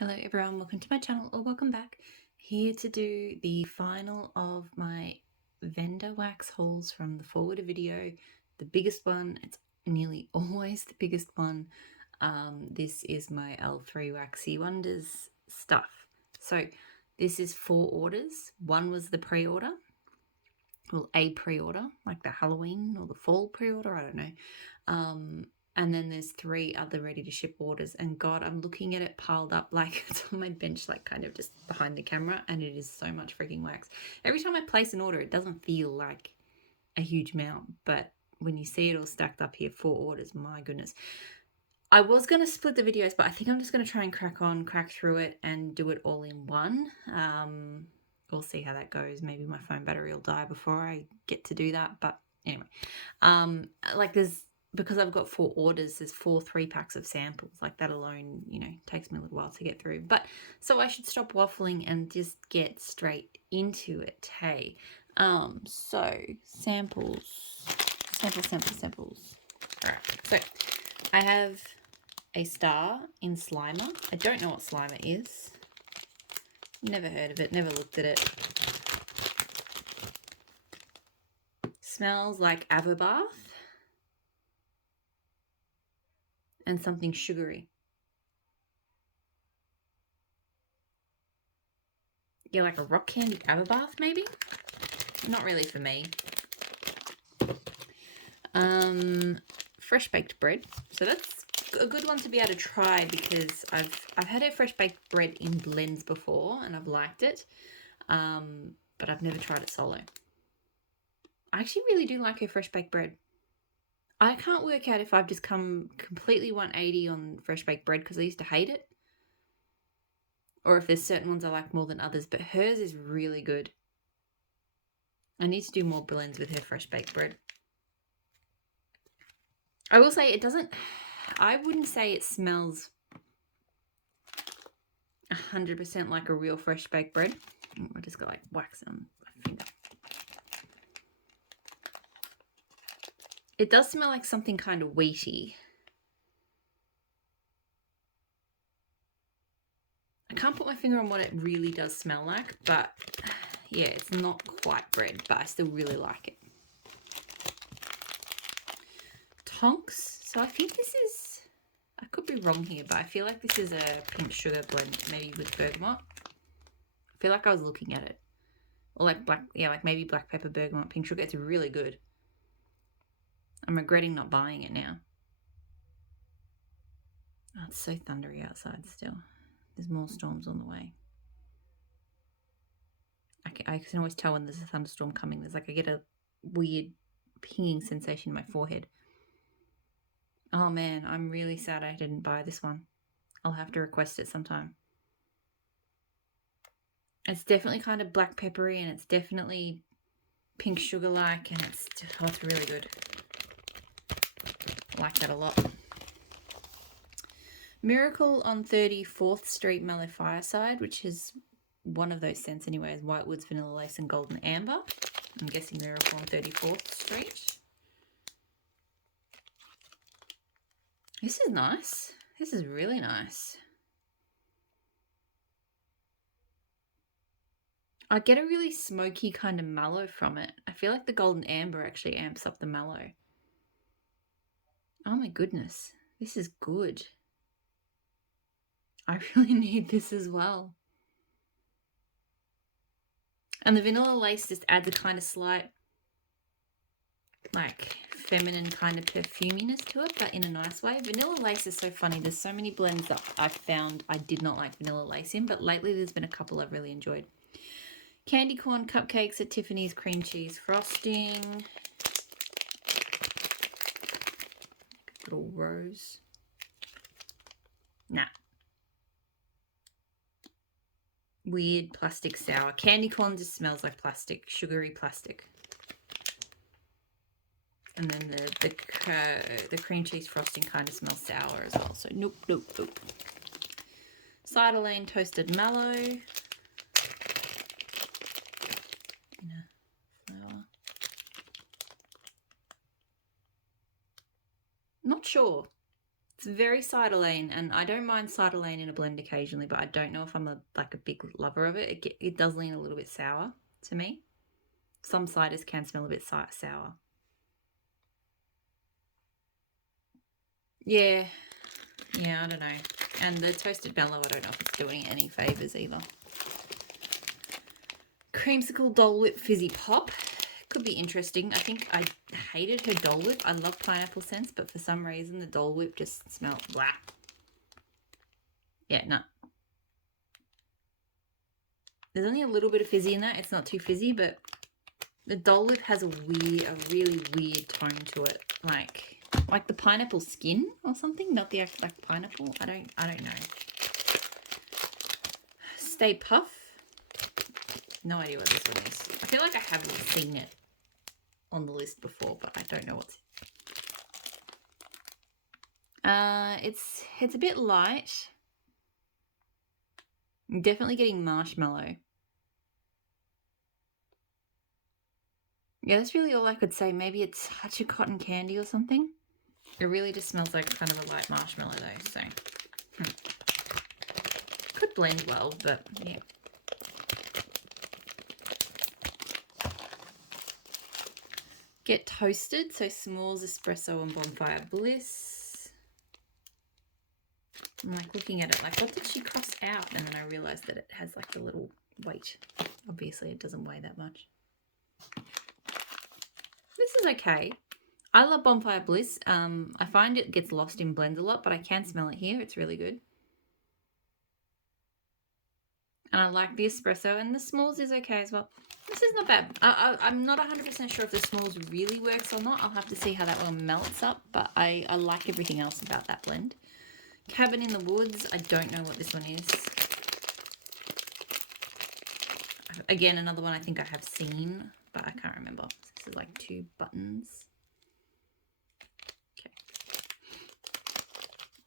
Hello everyone, welcome to my channel or welcome back. Here to do the final of my vendor wax hauls from the forward video. The biggest one, it's nearly always the biggest one. This is my L3 Waxy Wonders stuff. So this is 4 orders. One was the pre-order. Well, a pre-order, like the Halloween or the fall pre-order, I don't know. And then there's 3 other ready to ship orders. And God, I'm looking at it piled up like it's on my bench, like kind of just behind the camera. And it is so much freaking wax. Every time I place an order, it doesn't feel like a huge amount. But when you see it all stacked up here, 4 orders, my goodness. I was going to split the videos, but I think I'm just going to try and crack through it and do it all in one. We'll see how that goes. Maybe my phone battery will die before I get to do that. But anyway, because I've got 4 orders, there's 4 3-packs of samples. Like that alone, takes me a little while to get through. But so I should stop waffling and just get straight into it. Hey, so samples. All right, so I have a star in Slimer. I don't know what Slimer is. Never heard of it, never looked at it. Smells like Avabath and something sugary. Yeah, like a rock candy Avabath maybe? Not really for me. Fresh baked bread. So that's a good one to be able to try because I've had a fresh baked bread in blends before and I've liked it. But I've never tried it solo. I actually really do like her fresh baked bread. I can't work out if I've just come completely 180 on fresh baked bread because I used to hate it, or if there's certain ones I like more than others, but hers is really good. I need to do more blends with her fresh baked bread. I will say I wouldn't say it smells 100% like a real fresh baked bread. I just got like wax on my finger. It does smell like something kind of wheaty. I can't put my finger on what it really does smell like, but yeah, it's not quite bread, but I still really like it. Tonks. So I think this is, I could be wrong here, but I feel like this is a pink sugar blend, maybe with bergamot. I feel like I was looking at it. Or like like maybe black pepper, bergamot, pink sugar. It's really good. I'm regretting not buying it now. Oh, it's so thundery outside still. There's more storms on the way. I can always tell when there's a thunderstorm coming. I get a weird pinging sensation in my forehead. Oh man, I'm really sad I didn't buy this one. I'll have to request it sometime. It's definitely kind of black peppery and it's definitely pink sugar-like and it's really good. I like that a lot. Miracle on 34th Street Mellow Fireside, which is one of those scents anyway, is Whitewoods, Vanilla Lace and Golden Amber. I'm guessing Miracle on 34th Street. This is nice. This is really nice. I get a really smoky kind of mallow from it. I feel like the Golden Amber actually amps up the mallow. Oh my goodness. This is good. I really need this as well. And the Vanilla Lace just adds a kind of slight, like, feminine kind of perfuminess to it, but in a nice way. Vanilla Lace is so funny. There's so many blends that I've found I did not like Vanilla Lace in, but lately there's been a couple I've really enjoyed. Candy corn cupcakes at Tiffany's cream cheese frosting. Little rose. Nah. Weird plastic sour. Candy corn just smells like plastic, sugary plastic. And then the cream cheese frosting kind of smells sour as well. So nope. Cider Lane toasted mallow. Flower. Not sure. It's very cider lane, and I don't mind cider lane in a blend occasionally, but I don't know if I'm a big lover of it. It does lean a little bit sour to me. Some ciders can smell a bit sour. Yeah, I don't know. And the toasted mallow, I don't know if it's doing any favours either. Creamsicle Dole Whip Fizzy Pop. Could be interesting. I think I hated her Dole Whip. I love pineapple scents, but for some reason the Dole Whip just smelled blah. Yeah, no. There's only a little bit of fizzy in that. It's not too fizzy, but the Dole Whip has a really weird tone to it. Like the pineapple skin or something, not the actual pineapple. I don't know. Stay Puff. No idea what this one is. I feel like I haven't seen it on the list before, but I don't know what's. It's a bit light. I'm definitely getting marshmallow. Yeah, that's really all I could say. Maybe it's touch of cotton candy or something. It really just smells like kind of a light marshmallow though, so could blend well, but yeah. Get Toasted, so s'mores, espresso, and bonfire bliss. I'm like looking at it like, what did she cross out? And then I realized that it has like the little weight. Obviously, it doesn't weigh that much. This is okay. I love bonfire bliss. I find it gets lost in blends a lot, but I can smell it here. It's really good. And I like the espresso, and the s'mores is okay as well. This is not bad. I'm not 100% sure if the s'mores really works or not. I'll have to see how that one melts up, but I like everything else about that blend. Cabin in the Woods. I don't know what this one is. Again, another one I think I have seen, but I can't remember. This is like 2 buttons.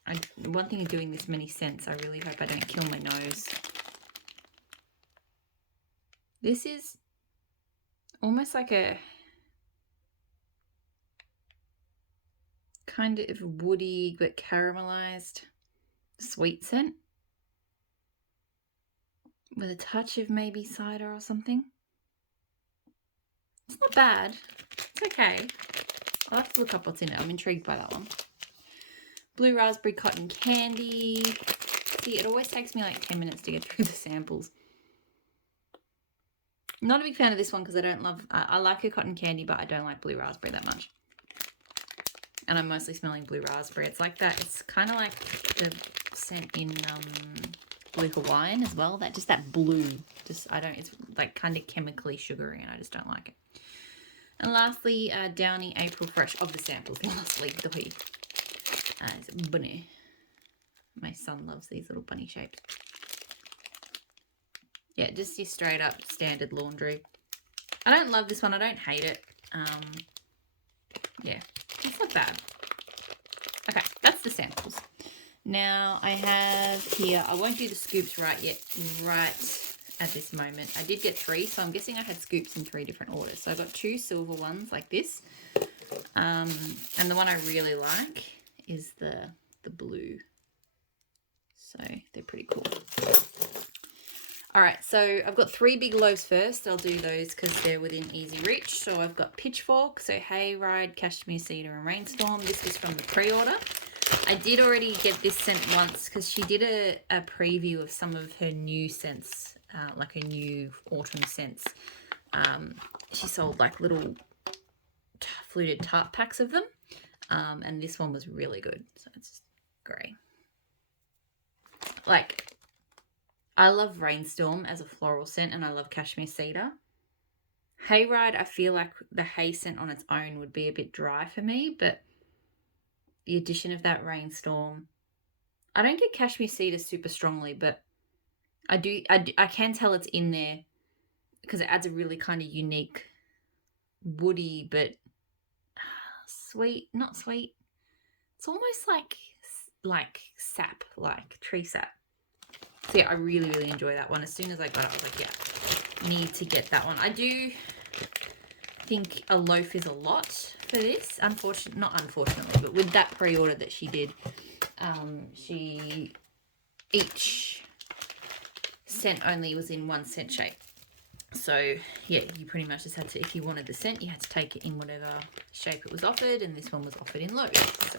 Okay. One thing of doing this many scents, I really hope I don't kill my nose. This is almost like a kind of woody but caramelized sweet scent with a touch of maybe cider or something. It's not bad. It's okay. I'll have to look up what's in it. I'm intrigued by that one. Blue Raspberry Cotton Candy. See, it always takes me like 10 minutes to get through the samples. Not a big fan of this one because I don't love... I like a cotton candy, but I don't like blue raspberry that much. And I'm mostly smelling blue raspberry. It's like that. It's kind of like the scent in Blue Hawaiian as well. That blue. It's like kind of chemically sugary and I just don't like it. And lastly, Downy April Fresh of the samples. Lastly, it's a bunny. My son loves these little bunny shapes. Yeah, just your straight up standard laundry. I don't love this one. I don't hate it. Yeah, it's not bad. Okay, that's the samples. Now I have here, I won't do the scoops right at this moment. I did get 3, so I'm guessing I had scoops in 3 different orders. So I got 2 silver ones like this. And the one I really like is the blue. So they're pretty cool. All right, so I've got 3 big loaves first. I'll do those because they're within easy reach. So I've got Pitchfork, so Hayride, Cashmere Cedar, and Rainstorm. This was from the pre-order. I did already get this scent once because she did a preview of some of her new scents, like her new autumn scents. She sold like little fluted tart packs of them, and this one was really good. So it's great. Like, I love Rainstorm as a floral scent, and I love Cashmere Cedar. Hayride, I feel like the hay scent on its own would be a bit dry for me, but the addition of that Rainstorm, I don't get Cashmere Cedar super strongly, but I can tell it's in there because it adds a really kind of unique woody, but sweet, not sweet. It's almost like sap, like tree sap. So yeah, I really enjoy that one. As soon as I got it, I was like, yeah, need to get that one. I do think a loaf is a lot for this. Not unfortunately, but with that pre-order that she did, Each scent only was in 1 cent shape. So yeah, you pretty much just had to, if you wanted the scent, you had to take it in whatever shape it was offered, and this one was offered in loaves. So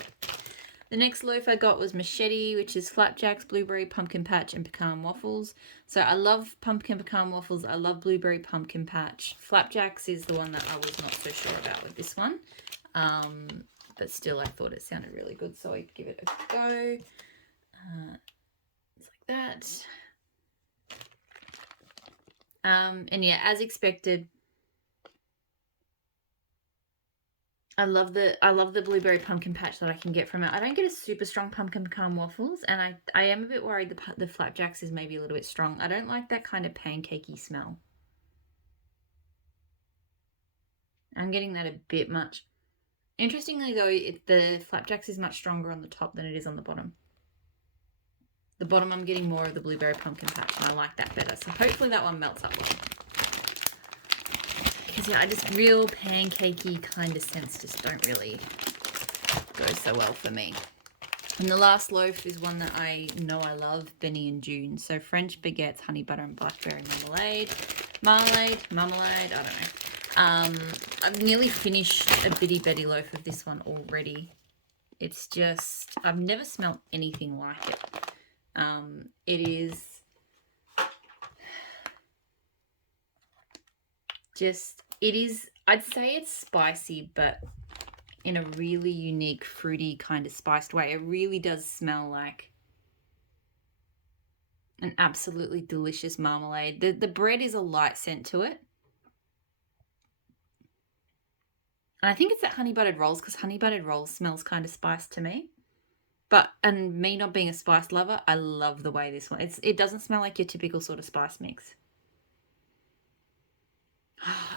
the next loaf I got was Machete, which is flapjacks, blueberry, pumpkin patch, and pecan waffles. So I love pumpkin pecan waffles. I love blueberry pumpkin patch. Flapjacks is the one that I was not so sure about with this one. But still, I thought it sounded really good, so I'd give it a go. It's like that. And yeah, as expected, I love the blueberry pumpkin patch that I can get from it. I don't get a super strong pumpkin pecan waffles, and I am a bit worried the flapjacks is maybe a little bit strong. I don't like that kind of pancakey smell. I'm getting that a bit much. Interestingly though, the flapjacks is much stronger on the top than it is on the bottom. The bottom I'm getting more of the blueberry pumpkin patch, and I like that better. So hopefully that one melts up well. Because yeah, I just real pancakey kind of scents just don't really go so well for me. And the last loaf is one that I know I love, Benny and June. So French baguettes, honey butter and blackberry marmalade. Marmalade, I don't know. I've nearly finished a bitty betty loaf of this one already. It's just, I've never smelt anything like it. It is just, I'd say it's spicy, but in a really unique, fruity kind of spiced way. It really does smell like an absolutely delicious marmalade. The bread is a light scent to it. And I think it's that honey buttered rolls, because honey buttered rolls smells kind of spiced to me. But, and me not being a spice lover, I love the way this one, it doesn't smell like your typical sort of spice mix.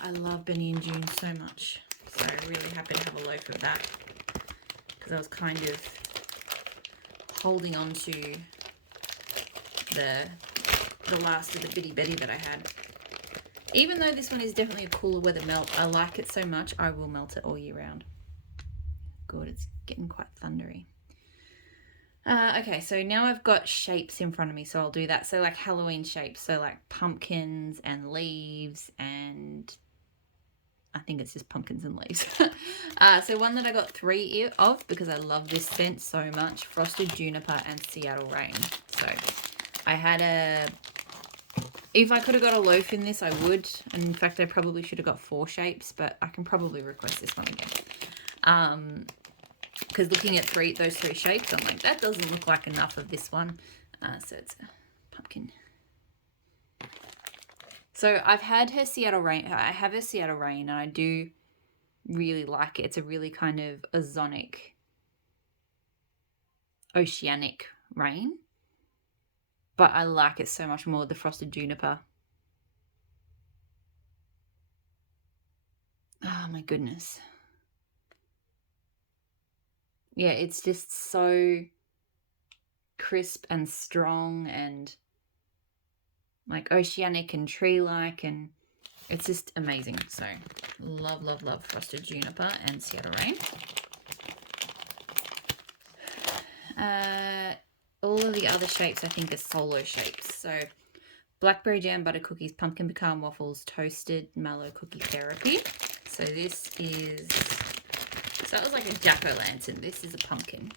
I love Benny and June so much. So really happy to have a loaf of that, because I was kind of holding on to the last of the bitty betty that I had. Even though this one is definitely a cooler weather melt, I like it so much I will melt it all year round. Good, it's getting quite thundery. Okay, so now I've got shapes in front of me, so I'll do that. So like Halloween shapes, so like pumpkins and leaves, and I think it's just pumpkins and leaves. So one that I got 3 of because I love this scent so much, Frosted Juniper and Seattle Rain. So I had if I could have got a loaf in this, I would. And in fact, I probably should have got 4 shapes, but I can probably request this one again. Because looking at those 3 shapes, I'm like, that doesn't look like enough of this one. So it's a pumpkin. So I've had her Seattle Rain. I have her Seattle Rain, and I do really like it. It's a really kind of ozonic, oceanic rain. But I like it so much more, the Frosted Juniper. Oh my goodness. Yeah, it's just so crisp and strong and like oceanic and tree-like, and it's just amazing. So love, love, love Frosted Juniper and Seattle Rain. All of the other shapes I think are solo shapes. So blackberry jam butter cookies, pumpkin pecan waffles, toasted mallow cookie therapy. So this is, so that was like a jack-o'-lantern. This is a pumpkin.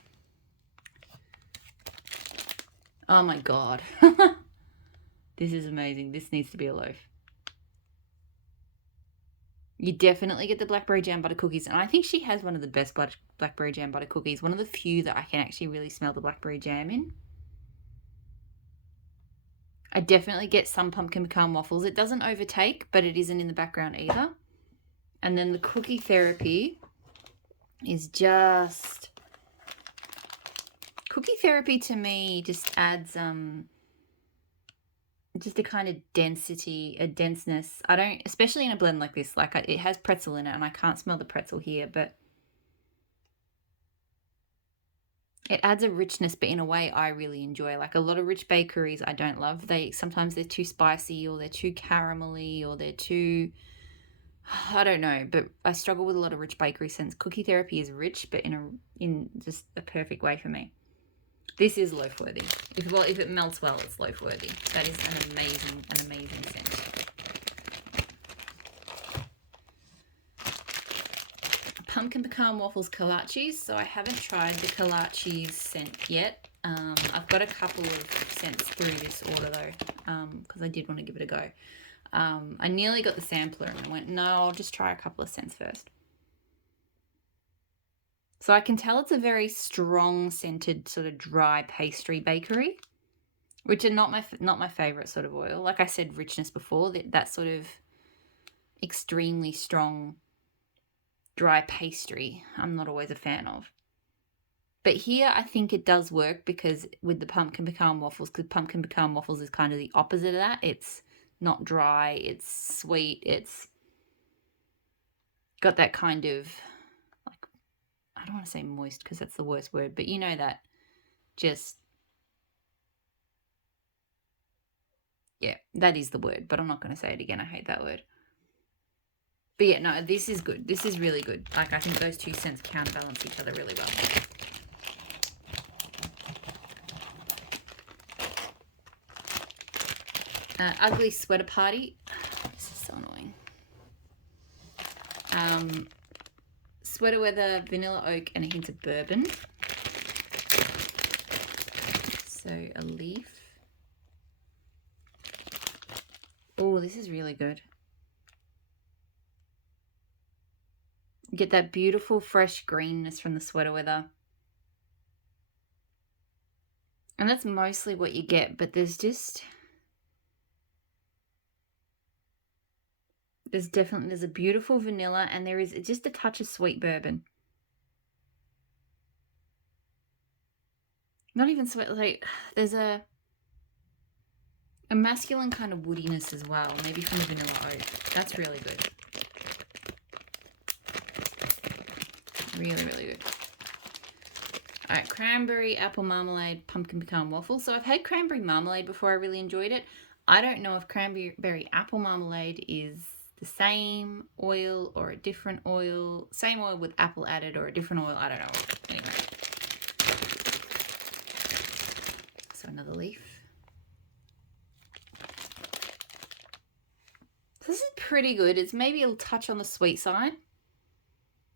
Oh my god. This is amazing. This needs to be a loaf. You definitely get the blackberry jam butter cookies, and I think she has one of the best blackberry jam butter cookies. One of the few that I can actually really smell the blackberry jam in. I definitely get some pumpkin pecan waffles. It doesn't overtake, but it isn't in the background either. And then the cookie therapy is just... Cookie therapy to me just adds just a kind of density, a denseness. I don't, especially in a blend like this, like it has pretzel in it, and I can't smell the pretzel here, but it adds a richness, but in a way I really enjoy. Like a lot of rich bakeries I don't love. Sometimes they're too spicy, or they're too caramelly, or they're too, I don't know, but I struggle with a lot of rich bakery scents. Cookie therapy is rich, but in just a perfect way for me. This is loaf worthy. If it melts well, it's loaf worthy. That is an amazing scent. Pumpkin Pecan Waffles kolaches. So I haven't tried the kolaches scent yet. I've got a couple of scents through this order though, because I did want to give it a go. I nearly got the sampler and I went, no, I'll just try a couple of scents first. So I can tell it's a very strong scented sort of dry pastry bakery, which are not my favorite sort of oil. Like I said, richness before, that sort of extremely strong dry pastry I'm not always a fan of. But here I think it does work because with the pumpkin pecan waffles, because pumpkin pecan waffles is kind of the opposite of that. It's not dry, it's sweet, it's got that kind of, like, I don't want to say moist because that's the worst word, but you know that just, yeah, that is the word, but I'm not going to say it again. I hate that word. But yeah, no, this is good. This is really good. Like, I think those two scents counterbalance each other really well. Ugly Sweater Party. This is so annoying. Sweater Weather, Vanilla Oak, and a hint of bourbon. So a leaf. Oh, this is really good. Get that beautiful fresh greenness from the Sweater Weather. And that's mostly what you get, but there's a beautiful vanilla, and there is just a touch of sweet bourbon. Not even sweet, like there's a masculine kind of woodiness as well, maybe from the vanilla oak. That's really good. Really, really good. All right, Cranberry Apple Marmalade Pumpkin Pecan Waffles. So I've had Cranberry Marmalade before. I really enjoyed it. I don't know if Cranberry Apple Marmalade is the same oil or a different oil. Same oil with apple added or a different oil. I don't know. Anyway. So another leaf. This is pretty good. It's maybe a touch on the sweet side,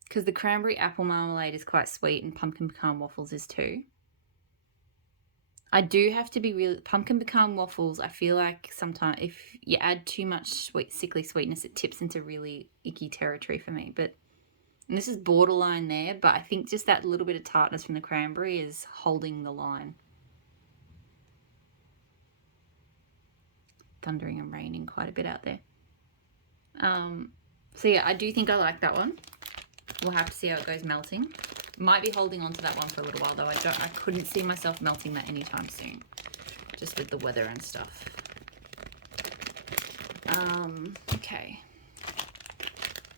because the Cranberry Apple Marmalade is quite sweet and Pumpkin Pecan Waffles is too. I do have to be really... Pumpkin Pecan Waffles, I feel like sometimes if you add too much sickly sweetness, it tips into really icky territory for me. But and this is borderline there, but I think just that little bit of tartness from the cranberry is holding the line. Thundering and raining quite a bit out there. So yeah, I do think I like that one. We'll have to see how it goes melting. Might be holding on to that one for a little while though. I couldn't see myself melting that anytime soon, just with the weather and stuff. Okay.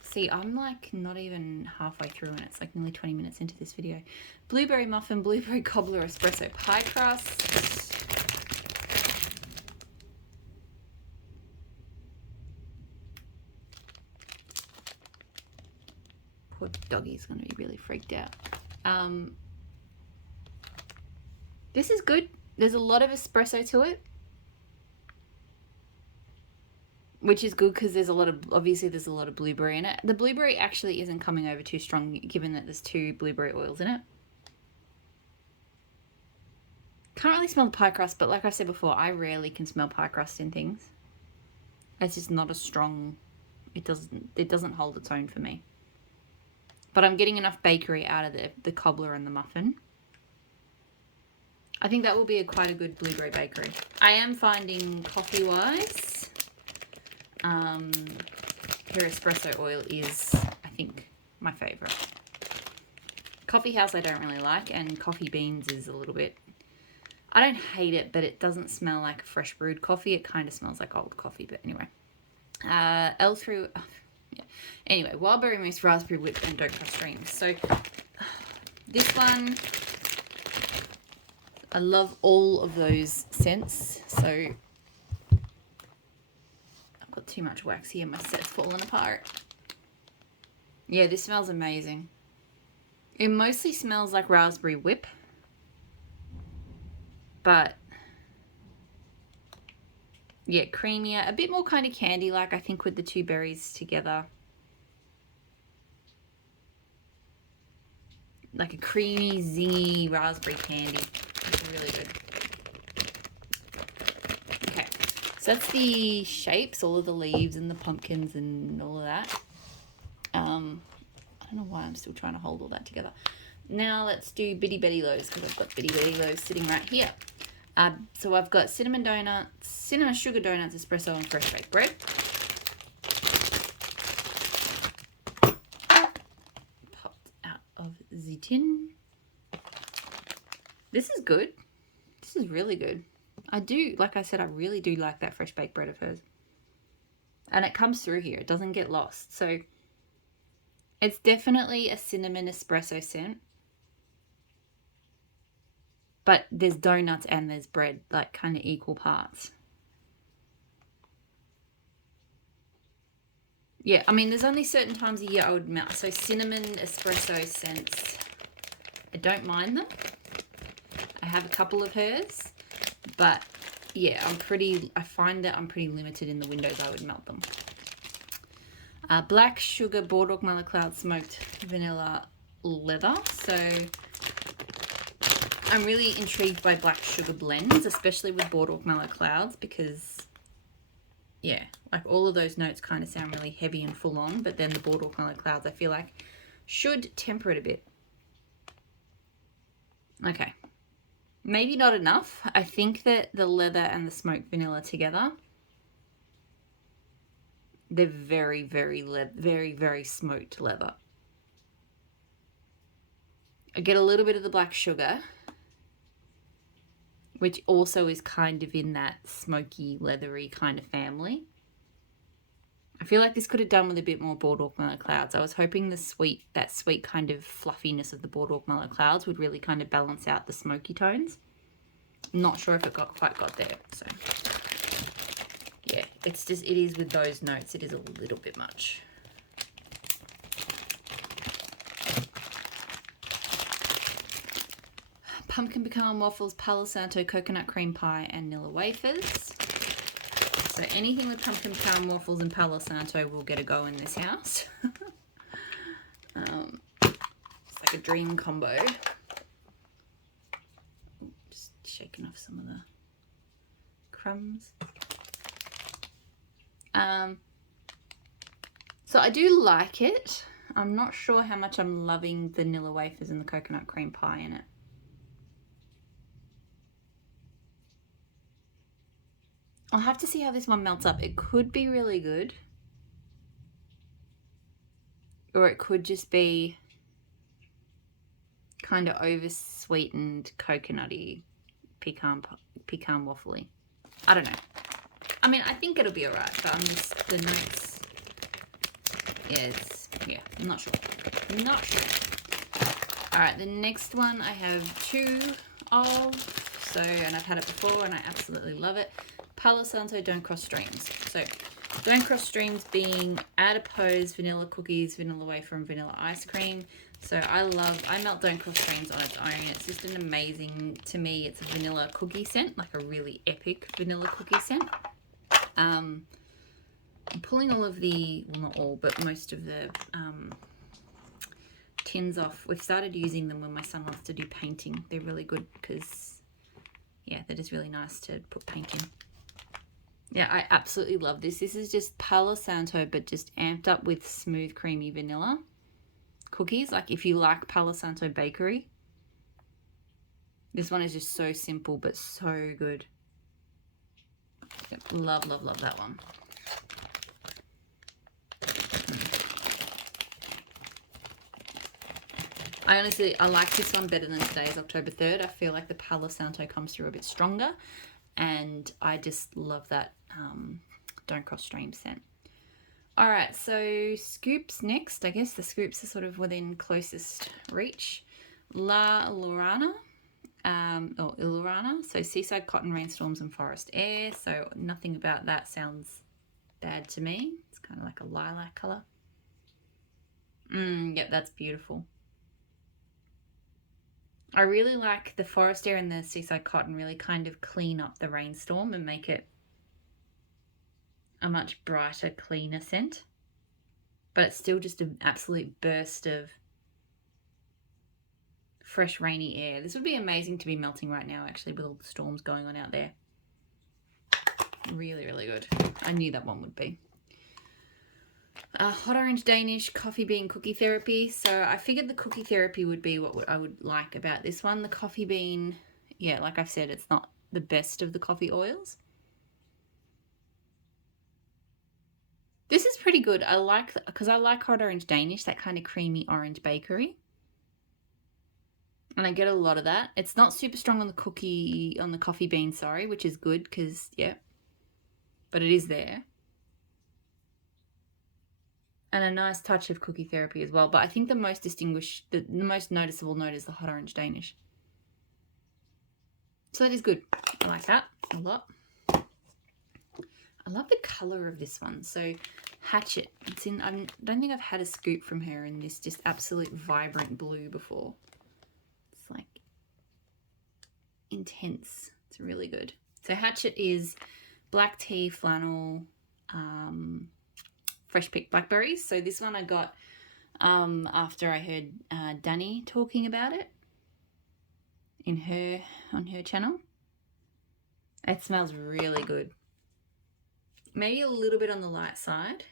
See, I'm like not even halfway through and it's like nearly 20 minutes into this video. Blueberry muffin, blueberry cobbler, espresso pie crust. Poor doggy's gonna be really freaked out. This is good. There's a lot of espresso to it, which is good because there's a lot of blueberry in it. The blueberry actually isn't coming over too strong given that there's 2 blueberry oils in it. Can't really smell the pie crust, but like I said before, I rarely can smell pie crust in things. It's just not a strong, it doesn't hold its own for me. But I'm getting enough bakery out of the cobbler and the muffin. I think that will be quite a good blueberry bakery. I am finding coffee-wise, her espresso oil is, I think, my favourite. Coffee house I don't really like, and coffee beans is a little bit... I don't hate it, but it doesn't smell like fresh brewed coffee. It kind of smells like old coffee, but anyway. L3... Yeah. Anyway, wild berry mousse, raspberry whip, and don't crush dreams. So this one, I love all of those scents. So I've got too much wax here. My set's falling apart. Yeah, this smells amazing. It mostly smells like raspberry whip. but yeah, creamier, a bit more kind of candy-like, I think, with the two berries together. Like a creamy, zingy raspberry candy. It's really good. Okay, so that's the shapes, all of the leaves and the pumpkins and all of that. I don't know why I'm still trying to hold all that together. Now let's do Bitty Betty Loaves, because I've got Bitty Betty Loaves sitting right here. So I've got cinnamon sugar donuts, espresso, and fresh baked bread. Popped out of the tin. This is good. This is really good. I do, like I said, I really do like that fresh baked bread of hers. And it comes through here. It doesn't get lost. So it's definitely a cinnamon espresso scent. But there's donuts and there's bread, like kind of equal parts. Yeah, I mean, there's only certain times a year I would melt. So cinnamon espresso scents, I don't mind them. I have a couple of hers, but yeah, I find that I'm pretty limited in the windows I would melt them. Black sugar boardwalk mellow cloud smoked vanilla leather. So I'm really intrigued by black sugar blends, especially with boardwalk mellow clouds, because yeah, like all of those notes kind of sound really heavy and full on, but then the boardwalk mellow clouds I feel like should temper it a bit. Okay, maybe not enough. I think that the leather and the smoked vanilla together, they're very, very, very smoked leather. I get a little bit of the black sugar, which also is kind of in that smoky, leathery kind of family. I feel like this could have done with a bit more boardwalk mellow clouds. I was hoping that sweet kind of fluffiness of the boardwalk mellow clouds would really kind of balance out the smoky tones. I'm not sure if it quite got there. So yeah, it is with those notes, it is a little bit much. Pumpkin pecan waffles, Palo Santo coconut cream pie, and Nilla wafers. So anything with pumpkin pecan waffles and Palo Santo will get a go in this house. It's like a dream combo. Just shaking off some of the crumbs. So I do like it. I'm not sure how much I'm loving the Nilla wafers and the coconut cream pie in it. I'll have to see how this one melts up. It could be really good. Or it could just be kind of over-sweetened, coconutty, pecan waffly. I don't know. I mean, I think it'll be alright, but I'm just, the notes, yeah, I'm not sure. Not sure. Alright, the next one I have two of, and I've had it before and I absolutely love it. Palo Santo Don't Cross Streams. So Don't Cross Streams being adipose, vanilla cookies, vanilla wafer, and vanilla ice cream. So I melt Don't Cross Streams on its own. It's just an amazing, to me, it's a vanilla cookie scent, like a really epic vanilla cookie scent. I'm pulling all of the, well not all, but most of the tins off. We've started using them when my son wants to do painting. They're really good because, yeah, they're just really nice to put paint in. Yeah, I absolutely love this. This is just Palo Santo, but just amped up with smooth, creamy vanilla cookies. Like if you like Palo Santo Bakery, this one is just so simple, but so good. Yep, love, love, love that one. I like this one better than today's October 3rd. I feel like the Palo Santo comes through a bit stronger, and I just love that Don't Cross Stream scent. All right, so scoops next. I guess the scoops are sort of within closest reach. Illurana, so seaside cotton, rainstorms, and forest air. So nothing about that sounds bad to me. It's kind of like a lilac color. Yep, that's beautiful. I really like the forest air and the seaside cotton really kind of clean up the rainstorm and make it a much brighter, cleaner scent. But it's still just an absolute burst of fresh, rainy air. This would be amazing to be melting right now, actually, with all the storms going on out there. Really, really good. I knew that one would be. Hot Orange Danish Coffee Bean Cookie Therapy. So I figured the cookie therapy would be what I would like about this one. The coffee bean, yeah, like I've said, it's not the best of the coffee oils. This is pretty good. I like, because I like Hot Orange Danish, that kind of creamy orange bakery. And I get a lot of that. It's not super strong on the coffee bean, sorry, which is good because, yeah, but it is there. And a nice touch of cookie therapy as well. But I think the most distinguished, the most noticeable note is the Hot Orange Danish. So that is good. I like that a lot. I love the colour of this one. So Hatchet. It's in. I don't think I've had a scoop from her in this just absolute vibrant blue before. It's like intense. It's really good. So Hatchet is black tea, flannel, fresh picked blackberries. So this one I got after I heard Danny talking about it on her channel. It smells really good. Maybe a little bit on the light side,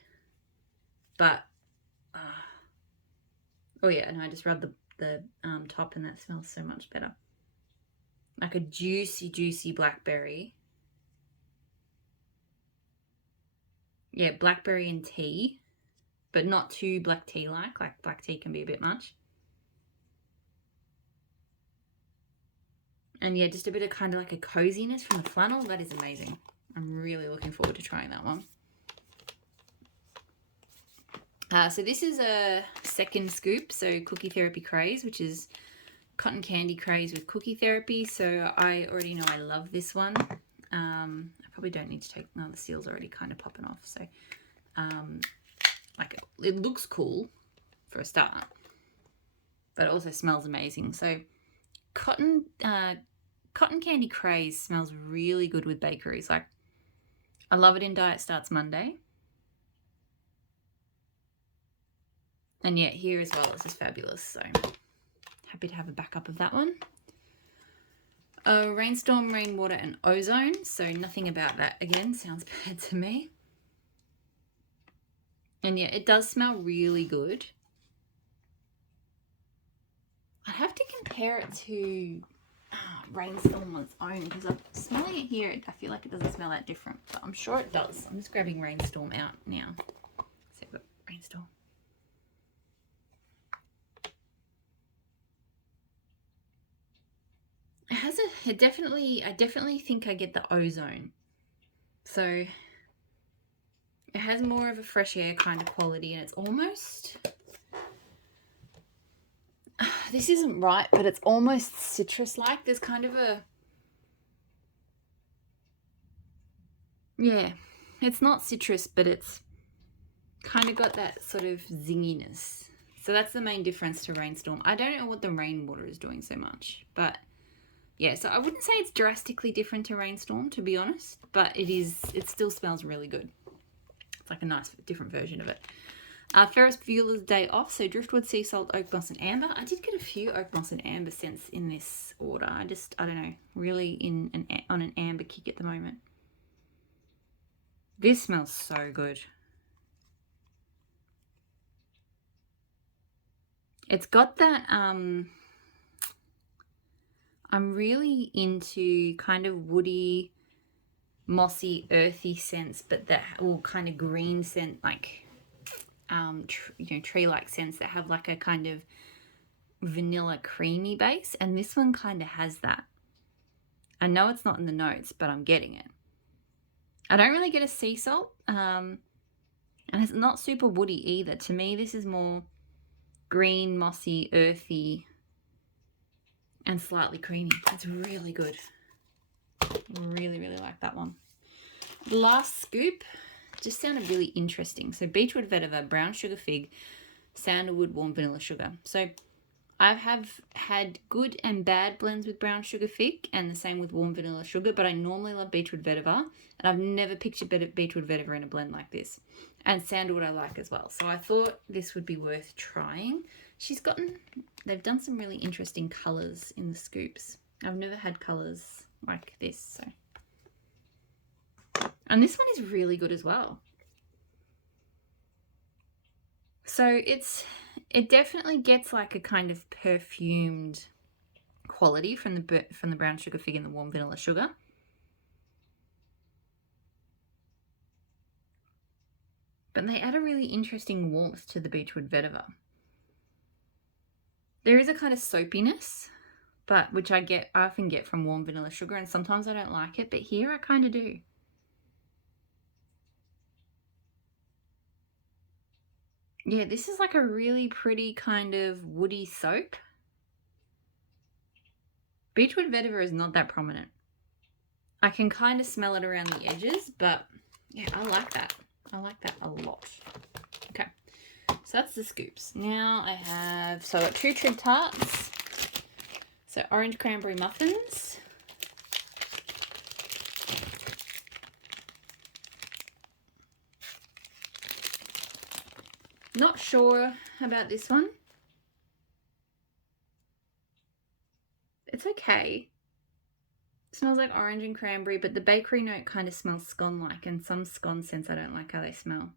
but oh yeah, and I just rubbed the top and that smells so much better. Like a juicy blackberry. Yeah, blackberry and tea, but not too black tea like black tea can be a bit much. And yeah, just a bit of kind of like a coziness from the flannel. That is amazing. I'm really looking forward to trying that one. So this is a second scoop, so Cookie Therapy Craze, which is cotton candy craze with cookie therapy. So I already know I love this one. I probably don't need to take, no, the seal's already kind of popping off. So like it looks cool for a start, but it also smells amazing. So cotton candy craze smells really good with bakeries. Like I love it in Diet Starts Monday. And yet here as well, this is fabulous. So happy to have a backup of that one. Rainstorm, Rainwater, and Ozone. So nothing about that again. Sounds bad to me. And yeah, it does smell really good. I'd have to compare it to Rainstorm on its own because I'm smelling it here. I feel like it doesn't smell that different, but I'm sure it does. I'm just grabbing Rainstorm out now. So I've got Rainstorm. It has I definitely think I get the ozone. So it has more of a fresh air kind of quality, and it's almost, this isn't right, but it's almost citrus-like. There's kind of a, yeah, it's not citrus, but it's kind of got that sort of zinginess. So that's the main difference to Rainstorm. I don't know what the Rainwater is doing so much, but yeah, so I wouldn't say it's drastically different to Rainstorm, to be honest, but it still smells really good. It's like a nice different version of it. Ferris Bueller's Day Off, so Driftwood, Sea Salt, Oak Moss, and Amber. I did get a few Oak Moss and Amber scents in this order. I don't know, really on an amber kick at the moment. This smells so good. It's got that, I'm really into kind of woody, mossy, earthy scents, but that kind of green scent, like tree-like scents that have like a kind of vanilla creamy base, and this one kind of has that. I know it's not in the notes, but I'm getting it. I don't really get a sea salt, and it's not super woody either. To me, this is more green, mossy, earthy, and slightly creamy. It's really good. Really like that one. The last scoop just sounded really interesting. So beechwood vetiver, brown sugar fig, sandalwood, warm vanilla sugar. So I have had good and bad blends with brown sugar fig, and the same with warm vanilla sugar, but I normally love beechwood vetiver, and I've never pictured beechwood vetiver in a blend like this. And sandalwood I like as well. So I thought this would be worth trying. They've done some really interesting colours in the scoops. I've never had colours like this, so. And this one is really good as well. So it definitely gets like a kind of perfumed quality from the brown sugar fig and the warm vanilla sugar. But they add a really interesting warmth to the beechwood vetiver. There is a kind of soapiness, which I often get from warm vanilla sugar, and sometimes I don't like it, but here I kind of do. Yeah, this is like a really pretty kind of woody soap. Beechwood vetiver is not that prominent. I can kind of smell it around the edges, but yeah, I like that. I like that a lot. Okay, so that's the scoops. Now I have, so I got 2 trig tarts. So orange cranberry muffins. Not sure about this one. It's okay. It smells like orange and cranberry, but the bakery note kind of smells scone-like, and some scone scents I don't like how they smell.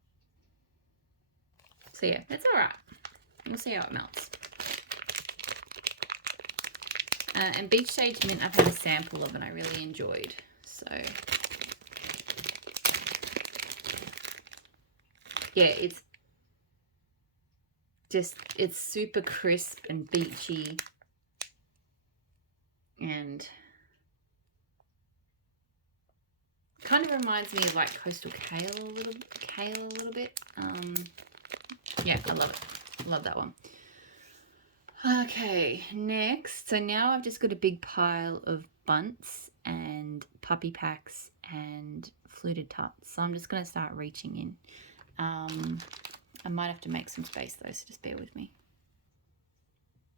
So yeah, it's all right. We'll see how it melts. And Beach Sage Mint I've had a sample of and I really enjoyed. So yeah, it's super crisp and beachy, and kind of reminds me of like coastal kale a little bit. Yeah, I love it. Love that one. Okay, next. So now I've just got a big pile of bunts and puppy packs and fluted tarts. So I'm just going to start reaching in. I might have to make some space though, so just bear with me.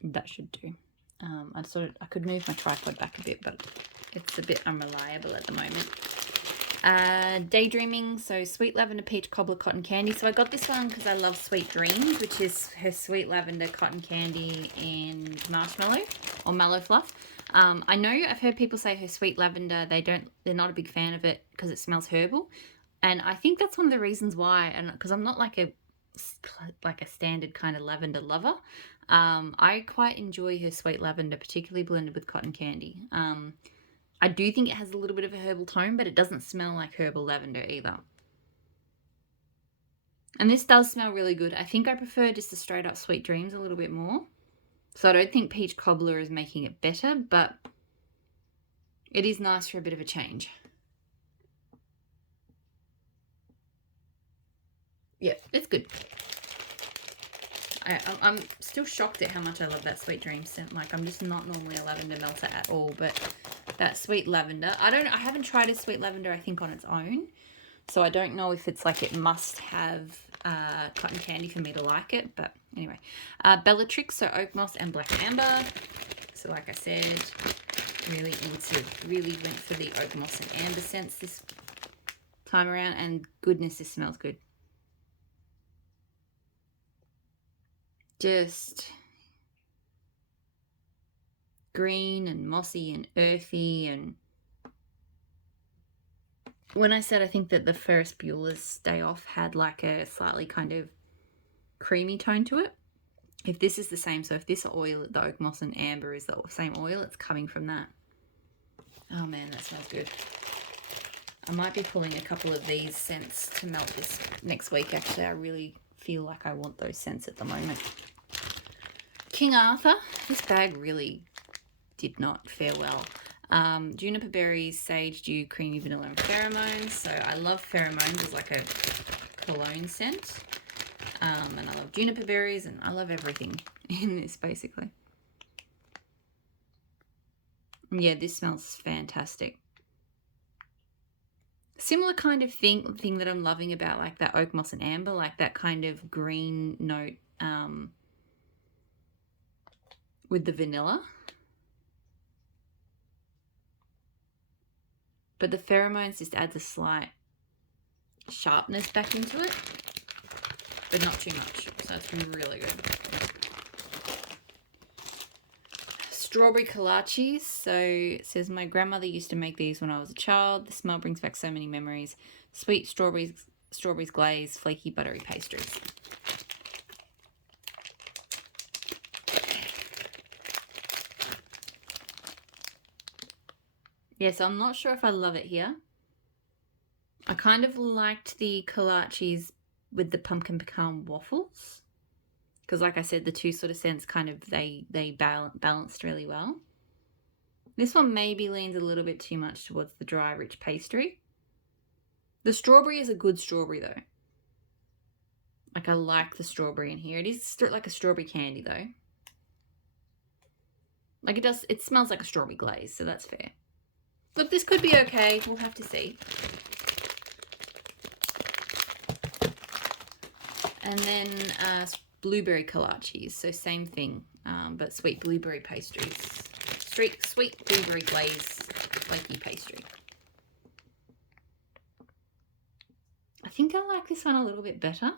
That should do. I could move my tripod back a bit, but it's a bit unreliable at the moment. Daydreaming, so sweet lavender peach cobbler cotton candy. So I got this one because I love Sweet Dreams, which is her sweet lavender cotton candy and marshmallow or mallow fluff. I know I've heard people say her sweet lavender, they're not a big fan of it because it smells herbal, and I think that's one of the reasons why. And because I'm not like a standard kind of lavender lover, I quite enjoy her sweet lavender, particularly blended with cotton candy. I do think it has a little bit of a herbal tone, but it doesn't smell like herbal lavender either. And this does smell really good. I think I prefer just the straight up Sweet Dreams a little bit more. So I don't think peach cobbler is making it better, but it is nice for a bit of a change. Yeah, it's good. I'm still shocked at how much I love that Sweet Dreams scent. Like, I'm just not normally a lavender melter at all, but that sweet lavender, I haven't tried a sweet lavender, I think, on its own. So I don't know if it's like it must have cotton candy for me to like it. But anyway, Bellatrix, so oak moss and black amber. So like I said, really went for the oak moss and amber scents this time around. And goodness, this smells good. Just green and mossy and earthy. And when I said I think that the Ferris Bueller's Day Off had like a slightly kind of creamy tone to it, if this is the same, so if this oil, the oak moss and amber, is the same oil, it's coming from that. Oh man, that smells good. I might be pulling a couple of these scents to melt this next week. Actually, I really feel like I want those scents at the moment. King Arthur. This bag really did not fare well. Juniper berries, sage dew, creamy vanilla, and pheromones. So I love pheromones as like a cologne scent. And I love juniper berries, and I love everything in this basically. Yeah, this smells fantastic. Similar kind of thing that I'm loving about like that oak moss and amber, like that kind of green note, with the vanilla. But the pheromones just adds a slight sharpness back into it, but not too much. So it's really good. Strawberry kolaches. So it says, my grandmother used to make these when I was a child. The smell brings back so many memories. Sweet strawberries glaze, flaky buttery pastries. Yeah, so I'm not sure if I love it here. I kind of liked the kolaches with the pumpkin pecan waffles, because like I said, the two sort of scents kind of, they balanced really well. This one maybe leans a little bit too much towards the dry, rich pastry. The strawberry is a good strawberry though. Like, I like the strawberry in here. It is like a strawberry candy though. Like, it smells like a strawberry glaze, so that's fair. Look, this could be okay. We'll have to see. And then blueberry kolaches. So same thing, but sweet blueberry pastries. Sweet blueberry glaze, flaky pastry. I think I like this one a little bit better.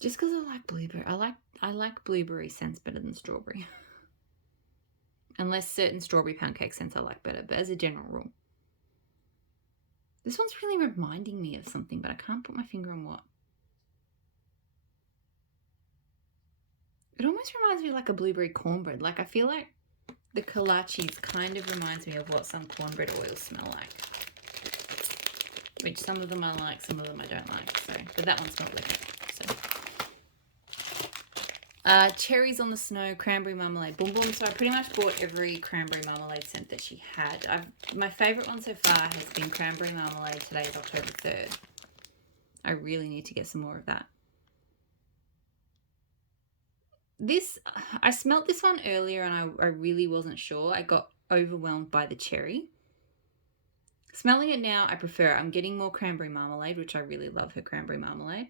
Just because I like blueberry. I like blueberry scents better than strawberry. Unless certain strawberry pound cake scents I like better, but as a general rule. This one's really reminding me of something, but I can't put my finger on what. It almost reminds me of like a blueberry cornbread. Like, I feel like the kolaches kind of reminds me of what some cornbread oils smell like. Which some of them I like, some of them I don't like. So, but that one smelled like it. So. Cherries on the Snow, Cranberry Marmalade, Boom Boom. So I pretty much bought every Cranberry Marmalade scent that she had. My favourite one so far has been Cranberry Marmalade. Today is October 3rd. I really need to get some more of that. I smelt this one earlier and I really wasn't sure. I got overwhelmed by the cherry. Smelling it now, I prefer it. I'm getting more Cranberry Marmalade, which I really love her Cranberry Marmalade.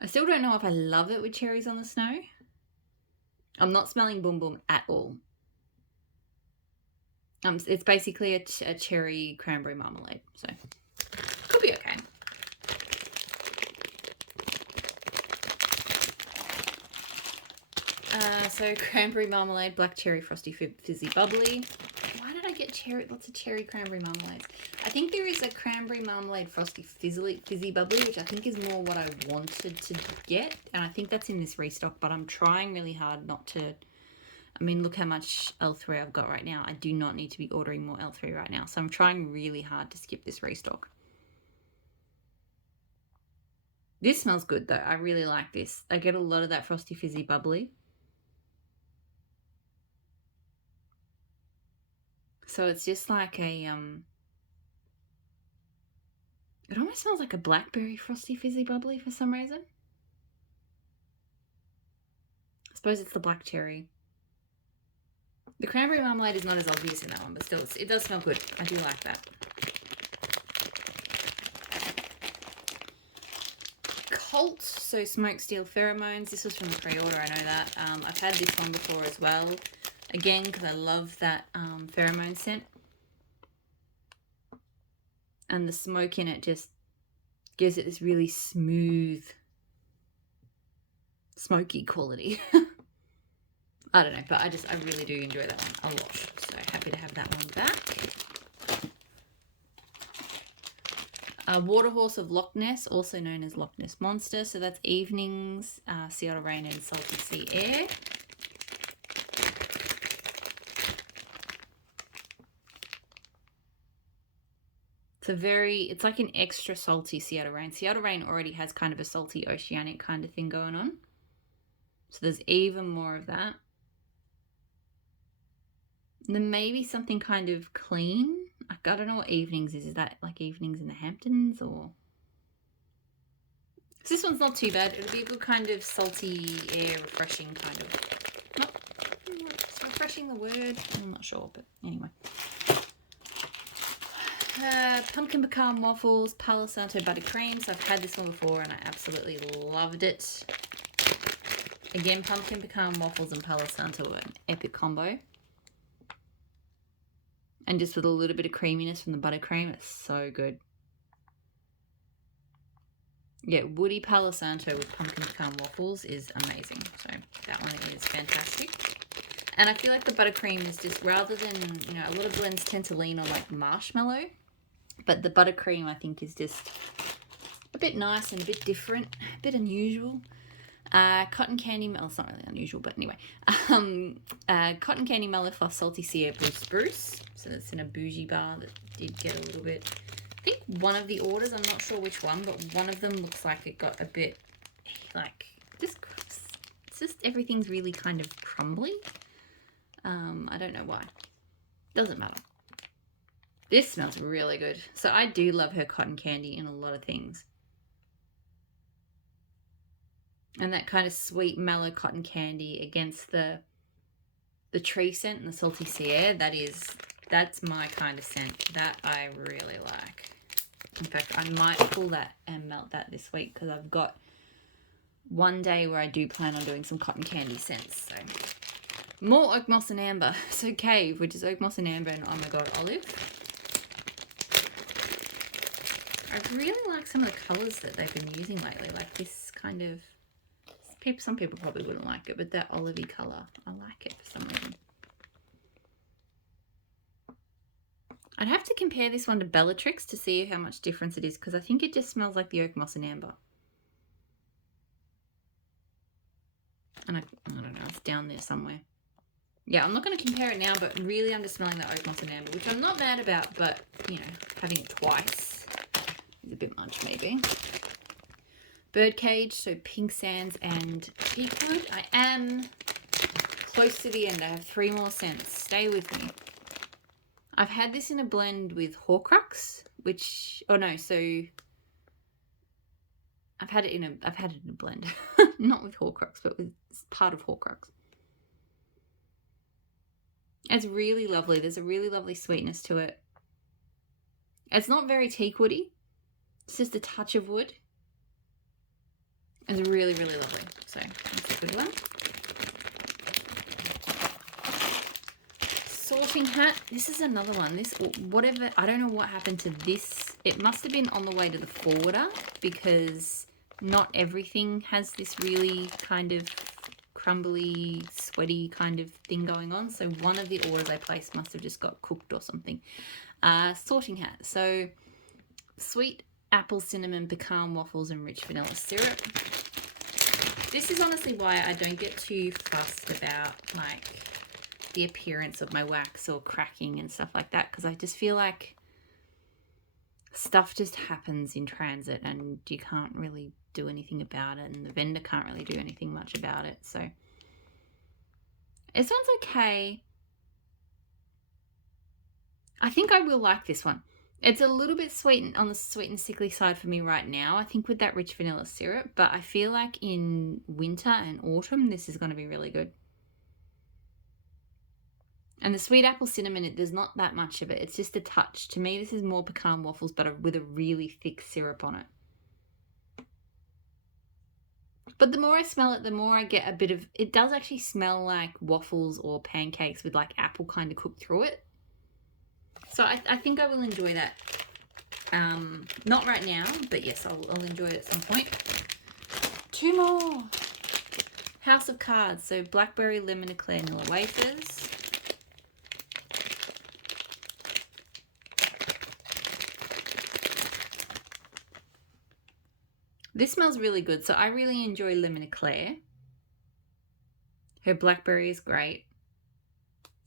I still don't know if I love it with Cherries on the Snow. I'm not smelling Boom Boom at all. It's basically a cherry cranberry marmalade, so could be okay. So cranberry marmalade, black cherry, frosty fizzy bubbly. Why did I get lots of cherry cranberry marmalades? I think there is a cranberry marmalade frosty fizzy bubbly, which I think is more what I wanted to get, and I think that's in this restock, but I'm trying really hard not to. I mean, look how much L3 I've got right now. I do not need to be ordering more L3 right now, so I'm trying really hard to skip this restock. This smells good though. I really like this. I get a lot of that frosty fizzy bubbly. So it's just like a it almost smells like a blackberry frosty fizzy bubbly for some reason. I suppose it's the black cherry. The cranberry marmalade is not as obvious in that one, but still, it does smell good. I do like that. Cult, so Smokesteal Pheromones. This was from the pre-order, I know that. I've had this one before as well. Again, because I love that pheromone scent. And the smoke in it just gives it this really smooth, smoky quality. I don't know, but I really do enjoy that one a lot. So happy to have that one back. Waterhorse of Loch Ness, also known as Loch Ness Monster. So that's Evenings, Seattle Rain and Salty Sea Air. It's like an extra salty Seattle Rain. Seattle Rain already has kind of a salty oceanic kind of thing going on. So there's even more of that. And then maybe something kind of clean. I don't know what Evenings is. Is that like Evenings in the Hamptons or? So this one's not too bad. It'll be a good kind of salty air, refreshing kind of. Not is refreshing the word? I'm not sure, but anyway. Pumpkin Pecan Waffles, Palo Santo Buttercream. So I've had this one before and I absolutely loved it. Again, pumpkin pecan waffles and Palo Santo are an epic combo. And just with a little bit of creaminess from the buttercream, it's so good. Yeah, woody Palo Santo with pumpkin pecan waffles is amazing. So that one is fantastic. And I feel like the buttercream is just, rather than, you know, a lot of blends tend to lean on like marshmallow, but the buttercream I think is just a bit nice and a bit different, a bit unusual. Cotton candy, well, it's not really unusual, but anyway. Cotton candy mellifloss salty sea apple spruce. So that's in a bougie bar that did get a little bit, I think one of the orders, I'm not sure which one, but one of them looks like it got a bit like, just, it's just everything's really kind of crumbly. I don't know why. Doesn't matter. This smells really good. So I do love her cotton candy in a lot of things. And that kind of sweet, mellow cotton candy against the tree scent and the salty sea air, that's my kind of scent. That I really like. In fact, I might pull that and melt that this week because I've got one day where I do plan on doing some cotton candy scents. So more oak moss and amber. So Cave, which is oak moss and amber, and oh my god, olive. I really like some of the colours that they've been using lately, like this kind of, some people probably wouldn't like it, but that olivey colour, I like it for some reason. I'd have to compare this one to Bellatrix to see how much difference it is, because I think it just smells like the oak moss and amber. And I don't know, it's down there somewhere. Yeah, I'm not going to compare it now, but really I'm just smelling the oak moss and amber, which I'm not mad about, but, you know, having it twice is a bit much maybe. Birdcage, so pink sands and beachwood. I am close to the end. I have 3 more scents. Stay with me. I've had this in a blend with Horcrux, which, oh no, so I've had it in a blend, not with Horcrux, but with part of Horcrux. It's really lovely. There's a really lovely sweetness to it. It's not very teak woody. It's just a touch of wood. It's really, really lovely. So that's a good one. Sorting hat. This is another one. This, whatever, I don't know what happened to this. It must have been on the way to the forwarder because not everything has this really kind of crumbly, sweaty kind of thing going on. So one of the orders I placed must have just got cooked or something. Sorting hat. So sweet apple, cinnamon, pecan waffles, and rich vanilla syrup. This is honestly why I don't get too fussed about like the appearance of my wax or cracking and stuff like that, because I just feel like stuff just happens in transit and you can't really do anything about it, and the vendor can't really do anything much about it. So this one's okay. I think I will like this one. It's a little bit sweet on the sweet and sickly side for me right now, I think, with that rich vanilla syrup, but I feel like in winter and autumn this is going to be really good. And the sweet apple cinnamon, there's not that much of it. It's just a touch. To me, this is more pecan waffles, but with a really thick syrup on it. But the more I smell it, the more I get a bit of, it does actually smell like waffles or pancakes with like apple kind of cooked through it. So I think I will enjoy that. Not right now, but yes, I'll enjoy it at some point. 2 more. House of Cards. So blackberry, lemon eclair, vanilla wafers. This smells really good. So I really enjoy lemon eclair. Her blackberry is great.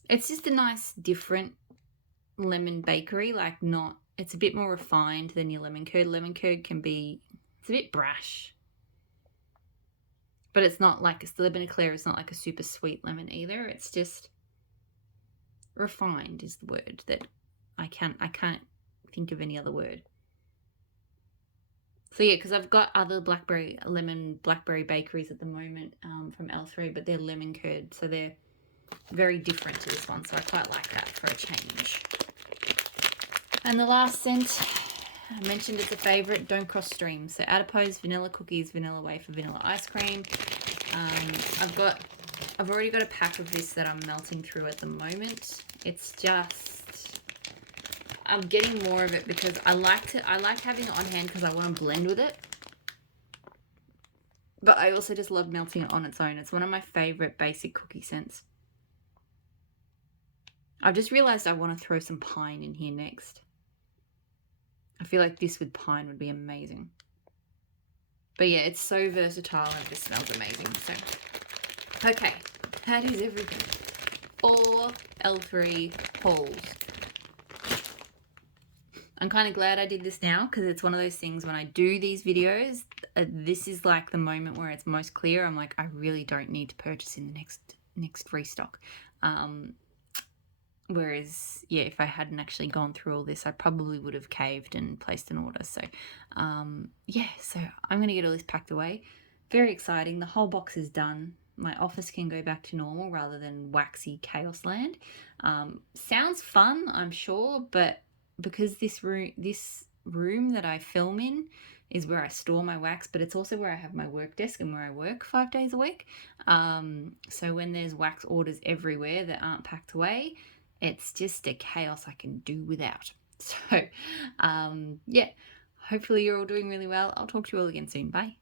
It's just a nice, different lemon bakery, like not, it's a bit more refined than your lemon curd. Lemon curd can be, it's a bit brash, but it's not like, it's the lemon eclair, it's not like a super sweet lemon either. It's just refined is the word that I can't think of any other word. So yeah, because I've got other lemon blackberry bakeries at the moment from L3, but they're lemon curd, so they're very different to this one, so I quite like that for a change. And the last scent, I mentioned it's a favourite, Don't Cross Streams. So adipose, vanilla cookies, vanilla wafer, vanilla ice cream. I've already got a pack of this that I'm melting through at the moment. It's just, I'm getting more of it because I like having it on hand because I want to blend with it. But I also just love melting it on its own. It's one of my favorite basic cookie scents. I've just realized I want to throw some pine in here next. I feel like this with pine would be amazing. But yeah, it's so versatile and it just smells amazing. So, okay, that is everything. 4 L3 hauls. I'm kind of glad I did this now because it's one of those things when I do these videos, this is like the moment where it's most clear. I'm like, I really don't need to purchase in the next restock. Whereas, yeah, if I hadn't actually gone through all this, I probably would have caved and placed an order. So, yeah, so I'm going to get all this packed away. Very exciting. The whole box is done. My office can go back to normal rather than waxy chaos land. Sounds fun, I'm sure, but because this room that I film in is where I store my wax, but it's also where I have my work desk and where I work 5 days a week. So when there's wax orders everywhere that aren't packed away, it's just a chaos I can do without. So, yeah, hopefully you're all doing really well. I'll talk to you all again soon. Bye.